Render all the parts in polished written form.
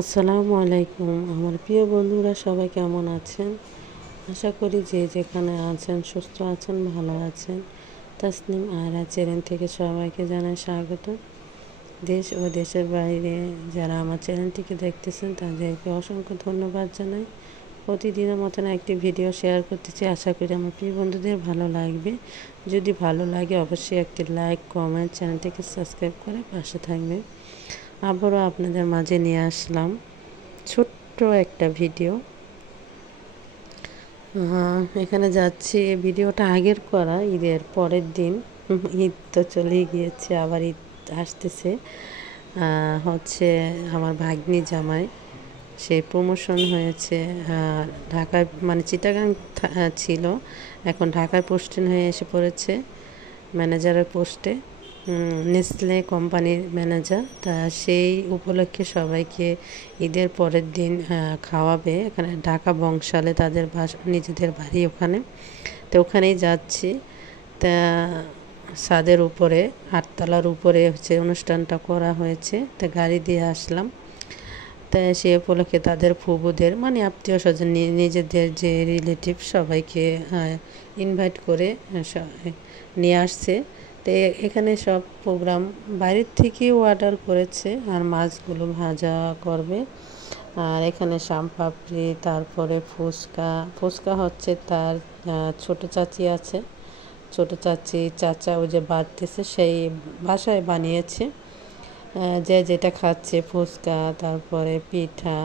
আসসালামু আলাইকুম আমার প্রিয় বন্ধুরা, সবাই কেমন আছেন? আশা করি যে যেখানে আছেন সুস্থ আছেন, ভালো আছেন। তাসনিম আয়রা চ্যানেল থেকে সবাইকে জানাই স্বাগত। দেশ ও দেশের বাইরে যারা আমার চ্যানেলটিকে দেখতেছেন তাদেরকে অসংখ্য ধন্যবাদ জানাই। প্রতিদিনের মতন একটি ভিডিও শেয়ার করতেছি, আশা করি আমার প্রিয় বন্ধুদের ভালো লাগবে। যদি ভালো লাগে অবশ্যই একটি লাইক, কমেন্ট, চ্যানেলটিকে সাবস্ক্রাইব করে পাশে থাকবে। আবারও আপনাদের মাঝে নিয়ে আসলাম ছোট্ট একটা ভিডিও। এখানে যাচ্ছি, ভিডিওটা আগের করা, ঈদের পরের দিন। ঈদ তো চলেই গিয়েছে, আবার ঈদ আসতেছে। হচ্ছে আমার ভাগ্নি জামাই, সেই প্রমোশন হয়েছে ঢাকায়, মানে চিটাগাং ছিল, এখন ঢাকায় পোস্টিং হয়ে এসে পড়েছে ম্যানেজারের পোস্টে, নেসলে কোম্পানির ম্যানেজার। তা সেই উপলক্ষে সবাইকে ঈদের পরের দিন খাওয়াবে। এখানে ঢাকা বংশালে তাদের নিজেদের বাড়ি ওখানে, তো ওখানেই যাচ্ছি। তা ছাদের উপরে, আটতলার উপরে হচ্ছে অনুষ্ঠানটা করা হয়েছে, তা গাড়ি দিয়ে আসলাম। তাই সে উপলক্ষে তাদের ফুবুদের, মানে আত্মীয় স্বজন, নিজেদের যে রিলেটিভ সবাইকে ইনভাইট করে নিয়ে আসছে। তো এখানে সব প্রোগ্রাম বাইরের থেকেও অর্ডার করেছে, আর মাছগুলো ভাজা করবে। আর এখানে শামপাপড়ি, তারপরে ফুচকা হচ্ছে তার ছোট চাচি আছে, ছোট চাচি চাচা ওই যে বাড়তেছে, সেই বাসায় বানিয়েছে। যে যেটা খাচ্ছে, ফুচকা, তারপরে পিঠা,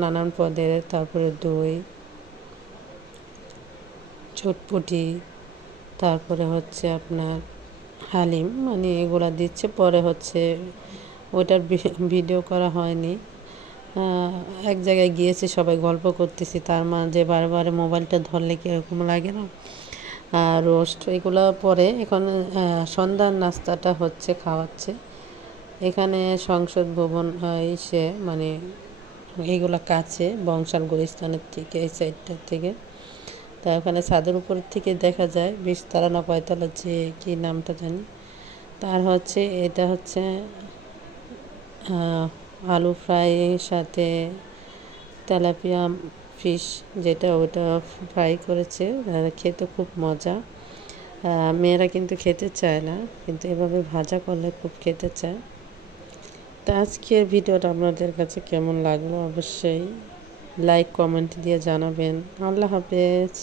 নানান পদের, তারপরে দই, চটপটি, তারপরে হচ্ছে আপনার হালিম, মানে এগুলা দিচ্ছে। পরে হচ্ছে ওটার ভিডিও করা হয়নি। এক জায়গায় গিয়েছি, সবাই গল্প করতেছি, তার মাঝে বারে মোবাইলটা ধরলে কীরকম লাগে না। রোস্ট এগুলো পরে, এখন সন্ধ্যার নাস্তাটা হচ্ছে, খাওয়াচ্ছে। এখানে সংসদ ভবন এসে, মানে এইগুলা কাছে বংশাল গুলিস্তানের থেকে, এই সাইডটা থেকে। তা ওখানে ছাদের উপর থেকে দেখা যায় 20 তলা না 5 তলা, যে কী নামটা জানি। তার হচ্ছে এটা হচ্ছে আলু ফ্রাইয়ের সাথে তেলাপিয়া ফিশ, যেটা ওটা ফ্রাই করেছে, খেতে খুব মজা। মেয়েরা কিন্তু খেতে চায় না, কিন্তু এভাবে ভাজা করলে খুব খেতে চায়। তো আজকের ভিডিওটা আপনাদের কাছে কেমন লাগলো অবশ্যই লাইক, কমেন্ট দিয়ে জানাবেন। আল্লাহ হাফেজ।